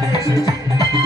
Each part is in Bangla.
আজকে এসেছি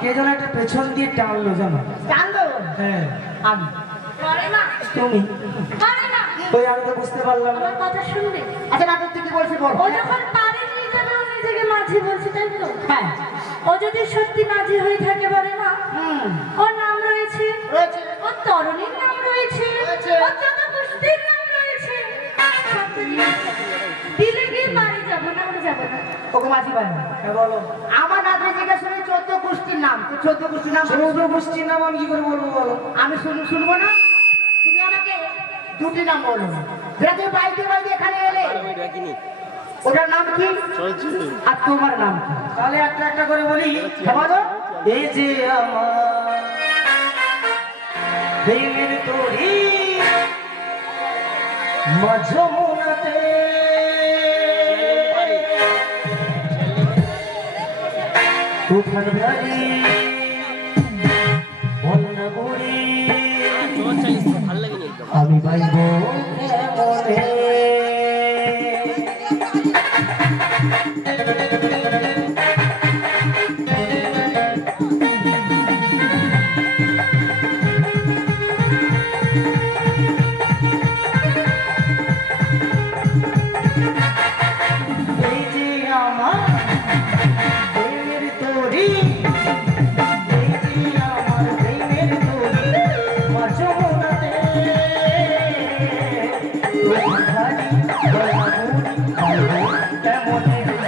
কে যেন একটা পেছন দিয়ে টানলো জানো? জানলো হ্যাঁ। আমি। তুমি? ওই আমি তো বুঝতে পারলাম না। আমার কথা শুনবে। আচ্ছা নাটক তুই কি বলছিস বল। ও যখন পারে নিয়ে যাবে ও নিজেকে মাঝি বলছে তাই তো? হ্যাঁ। ও যদি সত্যি মাঝি হয়ে থাকে বলে না হুম। ওর নাম রয়েছে? রয়েছে। ওর তরুণীর নাম রয়েছে? রয়েছে। ওর যত কুস্তির নাম রয়েছে। দিলে আমরা হ্যাঁ বলো। আমার নাতনি জিজ্ঞেস করে চোদ্দ গোষ্ঠীর নাম? তো চোদ্দ গোষ্ঠীর নাম গোষ্ঠীর নাম আমি কি করে বলব বলো? আমি শুন শুনব না? তুমি আমাকে দুটি নাম বলো। যেটা তুমি বাইরে বাইরে এখানে এলে। ওটার নাম কি? আর তোমার নাম কি? তাহলে একটা একটা করে বলি। হ্যাঁ, বলো। এই যে আমার প্রেমের তরি মজমুনাতে আমি বাইব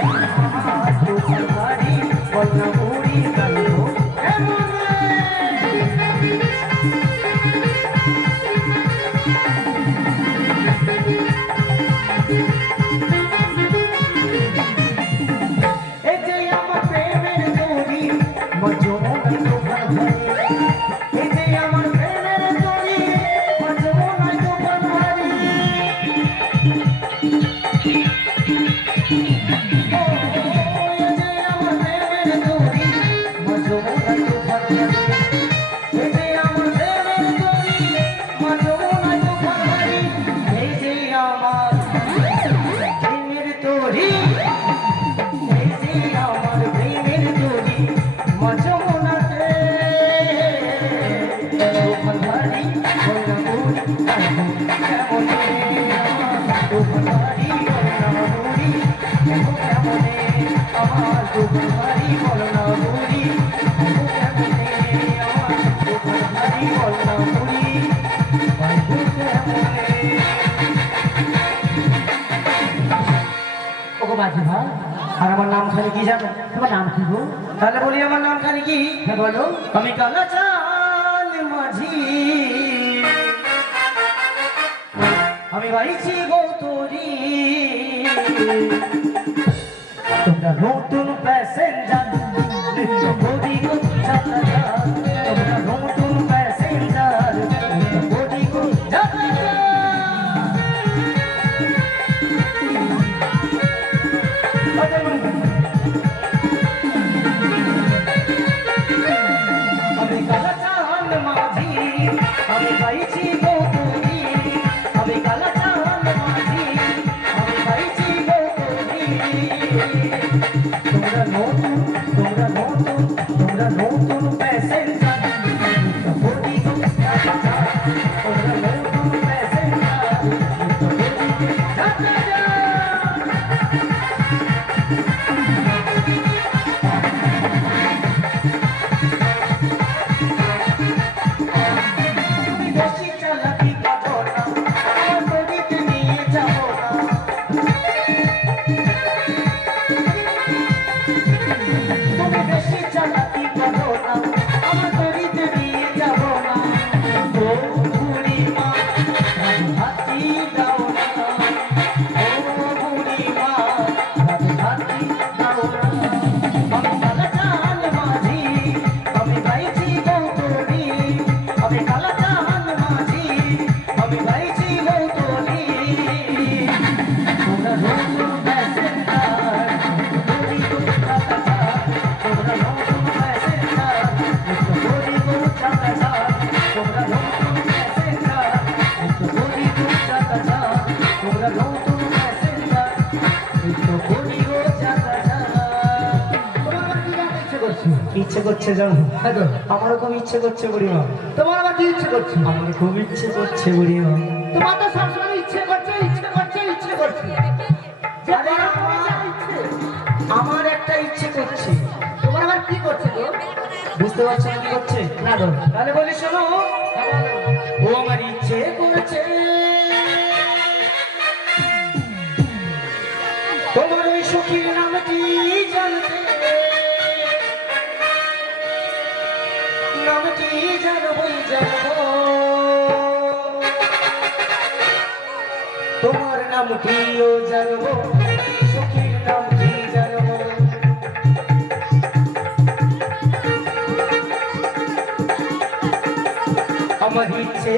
বন্যা মাঝি ভাই আর আমার নাম খালি কি জানো তোমার নাম কি গো তাহলে বলি আমার নাম খালি কি হ্যাঁ বলো আমি কালা চাল মাঝি বাইছি গৌতরি তোমরা নতুন প্যাসেঞ্জার বডি গো করছে জানো? হ্যাঁ তো। আমারও খুব ইচ্ছে করছে বুড়িমা। তোমার আবার কি ইচ্ছে করছে? আমার খুব ইচ্ছে করছে বুড়িমা। তোমার তো সবসময় ইচ্ছে করছে ইচ্ছে করছে ইচ্ছে করছে। আমার- একটা ইচ্ছে করছে। তোমার আবার কি করছে গো? বুঝতে পারছ কি করছে? না তাহলে বলি শোনো তোমার নামটিও জানব সখীর নামটি জানব আমার ইচ্ছে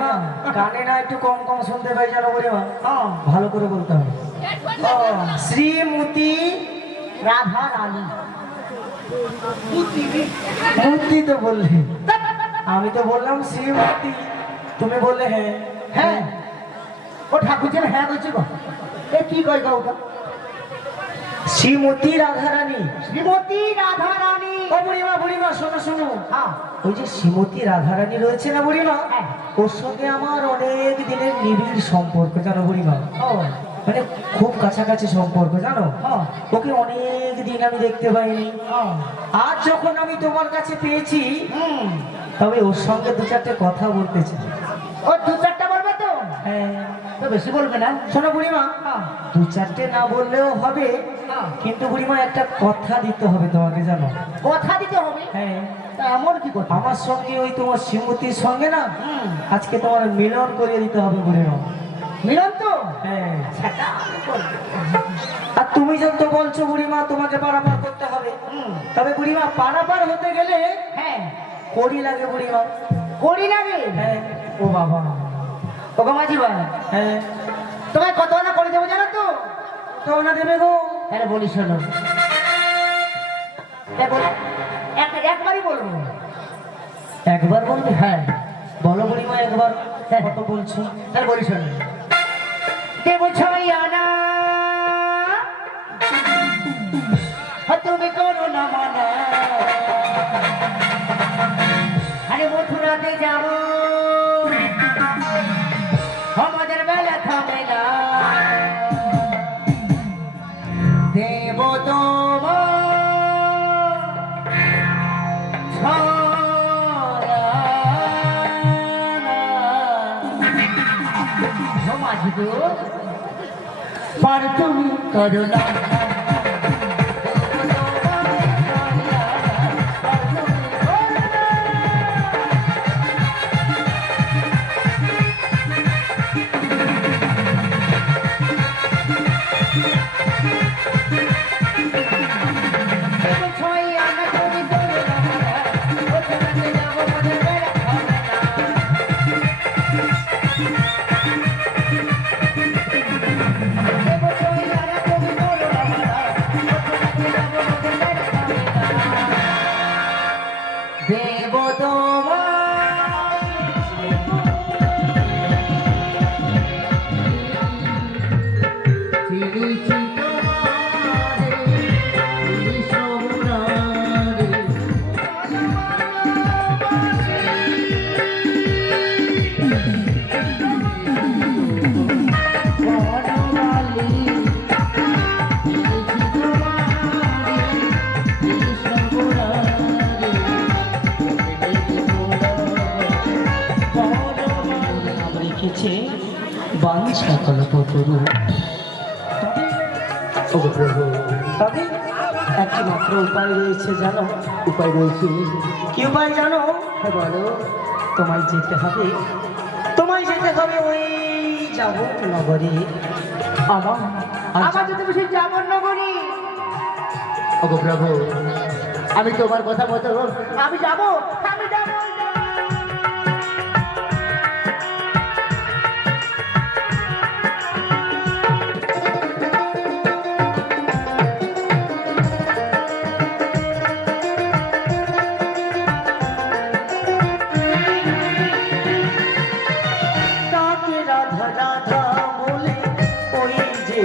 না। কানে না একটু কম কম শুনতে পাই জানো বুড়িমা ভালো করে বলতে হবে। ও, শ্রীমতী রাধা রানী মূর্তি তো বললে। আমি তো বললাম শ্রীমতী। তুমি বললে হ্যাঁ। হ্যাঁ। ও ঠাকুর হ্যাঁ কইছে গো। এ কি কয় গো ওটা? শ্রীমতী রাধারানী। শ্রীমতী রাধা রানী ও বুড়িমা বুড়িমা শোনো শোনো। হ্যাঁ। ওই যে শ্রীমতী রাধারানী রয়েছে না বুড়িমা? হ্যাঁ। ওর সঙ্গে আমার অনেক দিনের নিবিড় সম্পর্ক জানো বুড়িমা? মানে খুব কাছাকাছি সম্পর্ক জানো। ওকে অনেক দিন আমি দেখতে পাইনি। আজ যখন আমি তোমার কাছে পেয়েছি তবে ওর সঙ্গে দু চারটে কথা বলতে চাই। ও দু তো হ্যাঁ বেশি বলবে না। শোনো বুড়িমা হ্যাঁ। দু চারটে না বললেও হবে হ্যাঁ। কিন্তু বুড়িমা একটা কথা দিতে হবে তোমাকে জানো? কথা দিতে হবে? হ্যাঁ। এমন কি কথা আমার সঙ্গে ওই তোমার শ্রীমতির সঙ্গে না আজকে তোমার মিলন করিয়ে দিতে হবে বুড়িমা। মিলন তো? হ্যাঁ। আর তুমি যত বলছো বুড়িমা তোমাকে পারাপার করতে হবে। তবে বুড়িমা পারাপার হতে গেলে হ্যাঁ। কড়ি লাগে বুড়িমা। করি লাগে? হ্যাঁ। ও বাবা। ও মাঝি ভাই হ্যাঁ। তোমায় কত না করে দেবো জানো তো? তো না দেবে গো? হ্যাঁ বলি শোনো বলো। এক- একবারই বলব। একবার বলবে? হ্যাঁ। বলো বুড়িমা একবার। হ্যাঁ। কত বলছো? তাহলে বলি শোনো দেবো ছয় আনা? হ্যাঁ, তুমি করো না মানা। আরে মথুরাতে যাব। তোমার পার তুমি করো কল্পতরু তবে একটি উপায় রয়েছে জানো, উপায় রয়েছে কি উপায় জানো? বলো তোমায় যেতে হবে তোমায় যেতে হবে ওই যাব নগরে। আমার আমার যদি বেশি যাবন নগরী ওগো আমি তোমার কথা মতো যাব আমি যাব।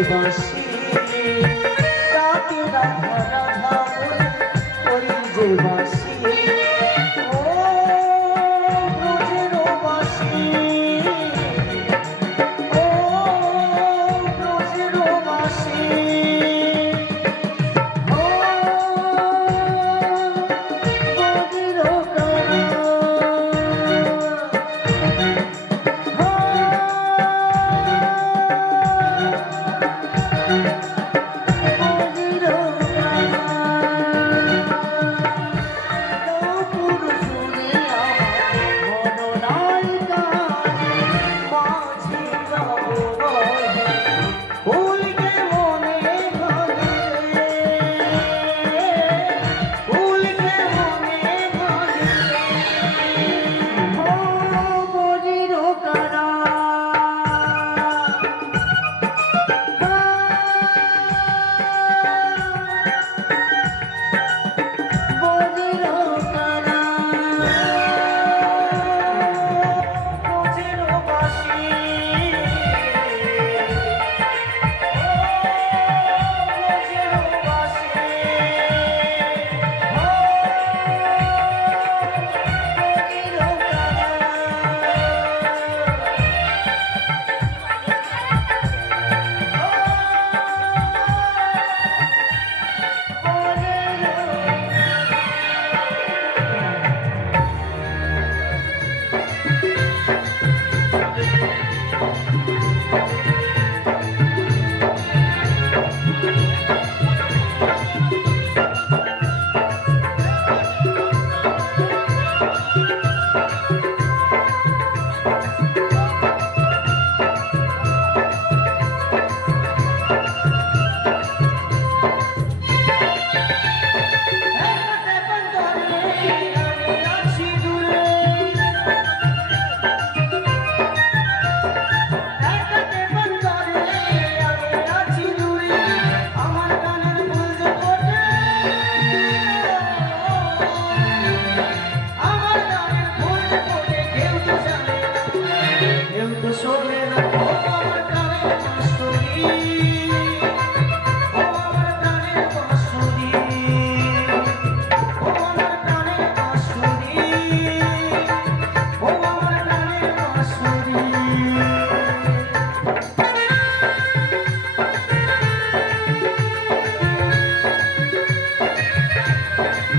você.